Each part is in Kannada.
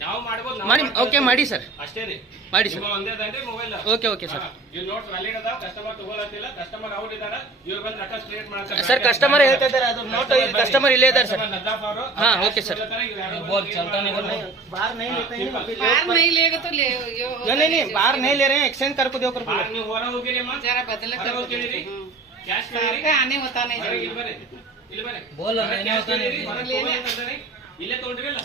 ನಾವು ಮಾಡ್ಬೋದು ಮಾಡಿ. ಓಕೆ ಮಾಡಿ ಸರ್, ಅಷ್ಟೇ ರೀ. ಮಾಡಿ ಸರ್. ಒಂದೇದಂದ್ರೆ ಮೊಬೈಲ್. Okay okay sir. ಇವ್ ನೋಟ್ಸ್ ವ್ಯಾಲಿಡ್ ಅದಾವ, ಕಸ್ಟಮರ್ ತಗೊಳತ್ತಿಲ್ಲ, ಕಸ್ಟಮರ್ ಅವ್ರು ಇದಾರ, ಇವ್ರು ಬಂದು ರೊಕ್ಕ ಸ್ಟ್ರೇಟ್ ಮಾಡ್ತಾರೆ ಸರ್. ಕಸ್ಟಮರ್ ಹೇಳ್ತಾ ಇದ್ದಾರೆ ಅದು ನೋಟ್, ಕಸ್ಟಮರ್ ಇಲ್ಲೇ ಇದ್ದಾರೆ ಸರ್. ನದಾಫ್ ಅವರು. ಹಾ ಓಕೆ ಸರ್. बार नहीं लेगा तो ले नहीं बाहर नहीं ले रहे हैं, एक्सचेंज करके दो कर ನೀವು ಹೊರ ಹೋಗಿರಿ ಅಮ್ಮ, जरा बदल ಹೊರ ಹೋಗಿರಿ, ಕ್ಯಾಶ್ का आने होता नहीं ಇಲ್ಲಿ ಬರ್ರಿ बोल रहने होता नहीं ಇಲ್ಲೇ ತಗೊಂಡ್ರಿಲ್ಲ,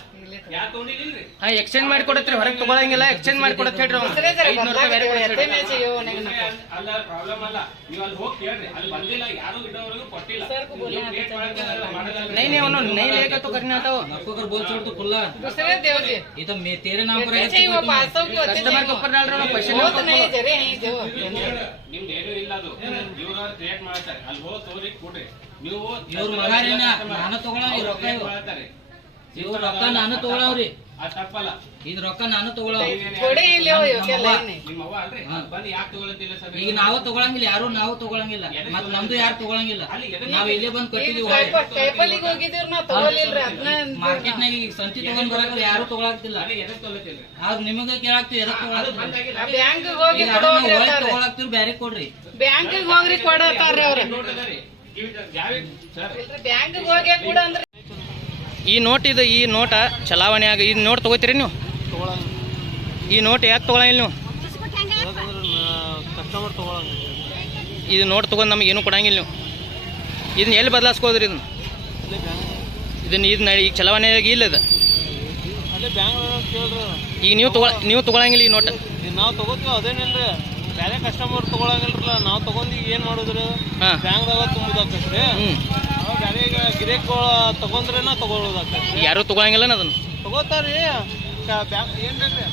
ಯಾರು ತಗೊಂಡಿಲ್ರಿ? ಹಾ ಎಕ್ಸ್ಚೇಂಜ್ ಮಾಡಿ ಕೊಡತ್ರಿ, ಹೊರಗೆ ತಗೊಳಂಗಿಲ್ಲ, ಎಕ್ಸ್ಚೇಂಜ್ ಮಾಡಿ ಕೊಡತ್ ಹೇಳ್ರಿ. ಅಲ್ಲ ಪ್ರಾಬ್ಲಮ್ ಅಲ್ಲ, ನೀವು ಅಲ್ಲಿ ಹೋಗಿ ಕೇಳ್ರಿ, ಅಲ್ಲಿ ಬಂದಿಲ್ಲ, ಯಾರು ಇಡೋವರೆಗೂ ಕೊಟ್ಟಿಲ್ಲ. नहीं उन्होंने नहीं लेगा तो करना था वो। आपको अगर बोल छोड़ तो खुला दूसरे देव जी, ये तो मैं तेरे नाम पर है, वो 500 के होते कस्टमर के ऊपर डाल रहा हूँ पैसे नहीं जरे नहीं देव ನಿಮ್ದು ಏನು ಇಲ್ಲ, ಅದು ಇವ್ರು ಕ್ರಿಯೇಟ್ ಮಾಡ್ತಾರೆ, ಅಲ್ಲಿ ಹೋಗಿ ತೋರಿ ಕೊಡ್ರಿ. ನೀವು ಇವ್ರು ಮಗಾರಿನ ನಾನು ತಗೊಳ್ಳೋ ರೊಕ್ಕ ಮಾಡ್ತಾರೆ, ಇವ್ರು ರೊಕ್ಕ ನಾನು ತಗೊಳ್ಳವ್ರಿ, ಅದು ತಪ್ಪಲ್ಲ. ಇದು ರೊಕ್ಕ ನಾನು ತಗೊಳ್ಳೋ ನಿಮ್ಮವ್ವ ಅಲ್ರಿ, ಬಂದು ಯಾಕೆ ತಗೊಳತಿಲ್ಲ ಸರ್? ಈಗ ನಾವು ತಗೊಳಂಗಿಲ್ಲ, ಯಾರು ನಾವು ತಗೊಳಂಗಿಲ್ಲ, ಮತ್ ನಮ್ದು ಯಾರು ತಗೊಳಂಗಿಲ್ಲ. ನಾವ್ ಇಲ್ಲೇ ಬಂದ್ ಕಟ್ಟಿದೀವಿ, ಮಾರ್ಕೆಟ್ ನಾಗ ಈಗ ಸಂತಿ ತಗೊಂಡ್ ಬರಕ್ ಯಾರು ತಗೊಳಕ್ತಿಲ್ಲ. ಅದ್ ನಿಮಗ ಕೇಳಾಕ್ತಿವಿ, ಎದಕ್ ತಗೊಳಕ್ತಿವಿ, ಬ್ಯಾರೆ ಕೊಡ್ರಿ. ಬ್ಯಾಂಕ್ ಹೋಗ್ರಿ ಕೊಡತಾರ್ರಿ ಅವ್ರ, ಬ್ಯಾಂಕ್ ಹೋಗಿ ಕೂಡ ಅಂದ್ರೆ ಈ ನೋಟ್ ಇದು, ಈ ನೋಟ ಚಲಾವಣೆ ಆಗ ಈ ನೋಟ್ ತಗೋತೀರಿ ನೀವು? ಈ ನೋಟ್ ಯಾಕೆ ತಗೊಳಂಗಿಲ್ಲ ನೀವು? ಕಸ್ಟಮರ್ ತಗೊಳಂಗಿಲ್ಲ. ಇದು ನೋಟ್ ತೊಗೊಂಡು ನಮಗೆ ಏನೂ ಕೊಡಂಗಿಲ್ಲ ನೀವು. ಇದನ್ನ ಎಲ್ಲಿ ಬದಲಾಯಿಸ್ಕೋದ್ರಿ? ಇದನ್ನ ಈಗ ಚಲಾವಣೆಯಾಗಿ ಇಲ್ಲ ಇದು. ಅಲ್ಲೇ ಬ್ಯಾಂಕ್ ಕೇಳ್ರಿ. ಈಗ ನೀವು ತಗೊಳಂಗಿಲ್ಲ ಈ ನೋಟ್? ನಾವು ತಗೋತೀವಿ, ಅದೇನಿಲ್ರಿ, ಬೇರೆ ಕಸ್ಟಮರ್ ತಗೊಳಂಗಿಲ್ರಲ್ಲ, ನಾವು ತಗೊಂಡು ಏನು ಮಾಡಿದ್ರು ಬ್ಯಾಂಕ್ದಾಗ ತುಂಬುದಾಕೈತ್ರಿ. ಬೇರೆ ಈಗ ಗಿರಾಕಿಗಳು ತಗೊಂಡ್ರೇನ ತಗೊಳ್ಳೋದಾಕೈತಿ. ಯಾರು ತಗೊಳಂಗಿಲ್ಲ ಅದನ್ನು ತಗೋತಾರ್ರಿ. ಬ್ಯಾಂಕ್ ಏನ್ರಿ